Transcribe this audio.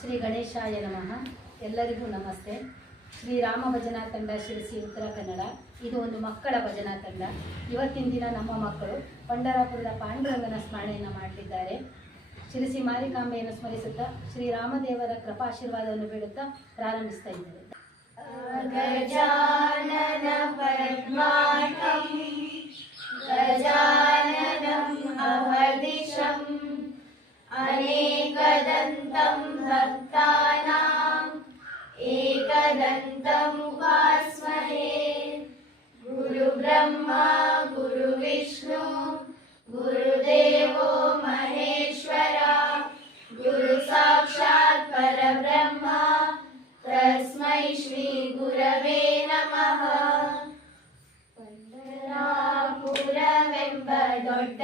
ಶ್ರೀ ಗಣೇಶಾಯ ನಮಃ. ಎಲ್ಲರಿಗೂ ನಮಸ್ತೆ. ಶ್ರೀ ರಾಮ ಭಜನಾ ತಂಡ ಶಿರಸಿ ಉತ್ತರ ಕನ್ನಡ. ಇದು ಒಂದು ಮಕ್ಕಳ ಭಜನಾ ತಂಡ ಇವತ್ತಿನ ದಿನ ನಮ್ಮ ಮಕ್ಕಳು ಪಂಡರಾಪುರದ ಪಾಂಡುರಂಗನ ಸ್ಮರಣೆಯನ್ನು ಮಾಡಲಿದ್ದಾರೆ ಶಿರಸಿ ಮಾರಿಕಾಂಬೆಯನ್ನು ಸ್ಮರಿಸುತ್ತಾ ಶ್ರೀರಾಮದೇವರ ಕೃಪಾಶೀರ್ವಾದವನ್ನು ಬೀಳುತ್ತಾ ಪ್ರಾರಂಭಿಸ್ತಾ ಇದ್ದಾರೆ. ಗಜಾನನ ಗಜಾನನಂ ಅನೇಕ ब्रह्मा गुरुविष्णु गुरुदेवो महेश्वरा गुरुसाक्षात् परब्रह्मा तस्मै श्रीगुरवे नमः पुरवेम्ब दोड्ड